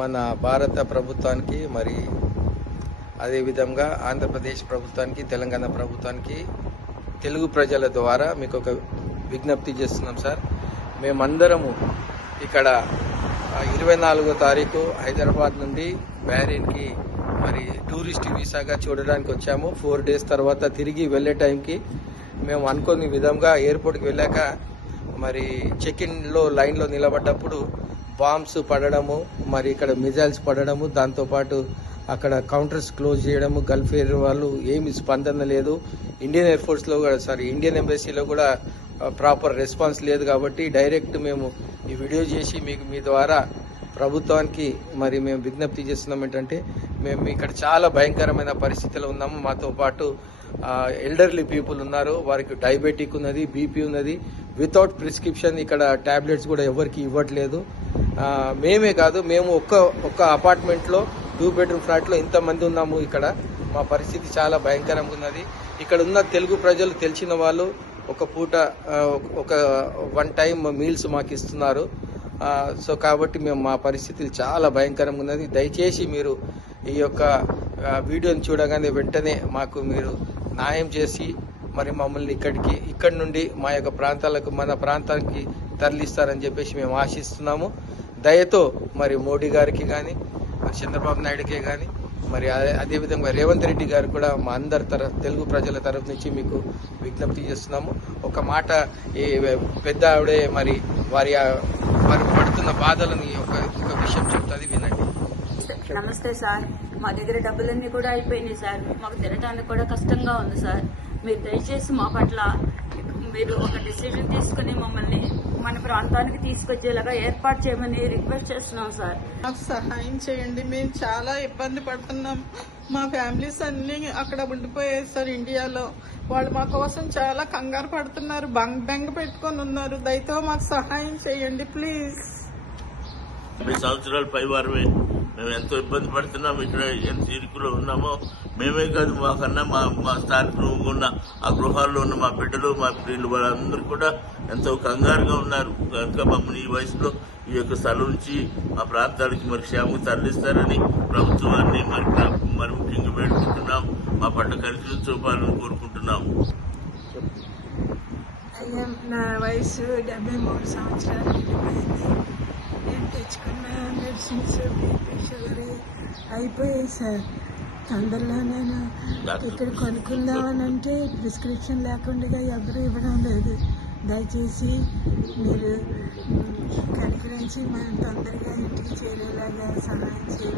మన భారత ప్రభుత్వానికి మరి అదేవిధంగా ఆంధ్రప్రదేశ్ ప్రభుత్వానికి తెలంగాణ ప్రభుత్వానికి తెలుగు ప్రజల ద్వారా మీకు ఒక విజ్ఞప్తి చేస్తున్నాం సార్. మేమందరము ఇక్కడ 24వ తారీఖు హైదరాబాద్ నుండి బహ్రెయిన్కి మరి టూరిస్ట్ వీసాగా చూడడానికి వచ్చాము. 4 days తర్వాత తిరిగి వెళ్ళే టైంకి మేము అనుకునే విధంగా ఎయిర్పోర్ట్కి వెళ్ళాక మరి చెక్-ఇన్లో లైన్లో నిలబడ్డప్పుడు బాంబ్స్ పడడము, మరి ఇక్కడ మిజైల్స్ పడడము, దాంతోపాటు అక్కడ కౌంటర్స్ క్లోజ్ చేయడము, గల్ఫ్ ఎయిర్ వాళ్ళు ఏమి స్పందన లేదు. ఇండియన్ ఎయిర్ ఫోర్స్లో కూడా ఇండియన్ ఎంబసీలో కూడా ప్రాపర్ రెస్పాన్స్ లేదు. కాబట్టి డైరెక్ట్ మేము ఈ వీడియో చేసి మీకు మీ ద్వారా ప్రభుత్వానికి మరి మేము విజ్ఞప్తి చేస్తున్నాం ఏంటంటే, మేము ఇక్కడ చాలా భయంకరమైన పరిస్థితిలో ఉన్నాము. మాతో పాటు ఎల్డర్లీ పీపుల్ ఉన్నారు, వారికి డయాబెటిక్ ఉన్నది, బీపీ ఉన్నది. వితౌట్ ప్రిస్క్రిప్షన్ ఇక్కడ టాబ్లెట్స్ కూడా ఎవరికి ఇవ్వట్లేదు. మేమే కాదు, మేము ఒక్క అపార్ట్మెంట్లో 2 bedroom ఫ్లాట్లో ఇంతమంది ఉన్నాము. ఇక్కడ మా పరిస్థితి చాలా భయంకరంగా ఉన్నది. ఇక్కడ ఉన్న తెలుగు ప్రజలు తెలిసిన వాళ్ళు ఒక పూట ఒక 1 time మీల్స్ మాకు ఇస్తున్నారు. సో కాబట్టి మేము మా పరిస్థితి చాలా భయంకరంగా ఉన్నది. దయచేసి మీరు ఈ యొక్క వీడియోని చూడగానే వెంటనే మాకు మీరు న్యాయం చేసి మరి మమ్మల్ని ఇక్కడి నుండి మా యొక్క ప్రాంతాలకు, మన ప్రాంతానికి తరలిస్తారని చెప్పేసి మేము ఆశిస్తున్నాము. దయతో మరి మోడీ గారికి కానీ, చంద్రబాబు నాయుడుకే కానీ, మరి అదేవిధంగా రేవంత్ రెడ్డి గారు కూడా మా అందరి తెలుగు ప్రజల తరఫు నుంచి మీకు విజ్ఞప్తి చేస్తున్నాము. ఒక మాట ఈ పెద్ద ఆవిడే మరి వారు పడుతున్న బాధలని ఒక విషయం చెప్తుంది, వినండి. నమస్తే సార్, మా దగ్గర డబ్బులన్నీ కూడా అయిపోయినాయి సార్. మాకు తినడానికి కూడా కష్టంగా ఉంది సార్. మీరు దయచేసి మా పట్ల మీరు ఒక డిసిజన్ తీసుకుని మమ్మల్ని మన ప్రాంతానికి తీసుకొచ్చేలాగా ఏర్పాటు చేయమని రిక్వెస్ట్ చేస్తున్నాం సార్. మాకు సహాయం చేయండి, మేము చాలా ఇబ్బంది పడుతున్నాం. మా ఫ్యామిలీస్ అన్ని అక్కడ ఉండిపోయాయి సార్ ఇండియాలో. వాళ్ళు మా కోసం చాలా కంగారు పడుతున్నారు, బెంగ పెట్టుకొని ఉన్నారు. దయతో మాకు సహాయం చేయండి ప్లీజ్. 50 సంవత్సరాల పైవారమే మేము ఎంతో ఇబ్బంది పడుతున్నాం. ఇక్కడ ఎంత ఇరుకులో ఉన్నామో మేమే కాదు, మాకన్నా మా స్థానికులు ఉన్న ఆ గృహాల్లో ఉన్న మా బిడ్డలు, మా ప్రియులు వాళ్ళందరూ కూడా ఎంతో కంగారుగా ఉన్నారు. కనుక మమ్మల్ని ఈ వయసులో ఈ యొక్క స్థలం నుంచి మా ప్రాంతానికి మరి క్షేమంగా తరలిస్తారని ప్రభుత్వాన్ని మరి ముఖ్యంగా వేడుకుంటున్నాం. మా పట్ల కరికరం చూపాలని కోరుకుంటున్నాం. నా వయసు 73 సంవత్సరాలు నేను తెచ్చుకున్న మెడిసిన్స్ బీపీ షుగర్ అయిపోయాయి సార్. అందులో నేను ఇక్కడ కొనుక్కుందామని అంటే ప్రిస్క్రిప్షన్ లేకుండా ఎవరు ఇవ్వడం లేదు. దయచేసి మీరు కనికరించి మనం తొందరగా ఇంటికి చేరేలాగా సహాయం చేయాలి.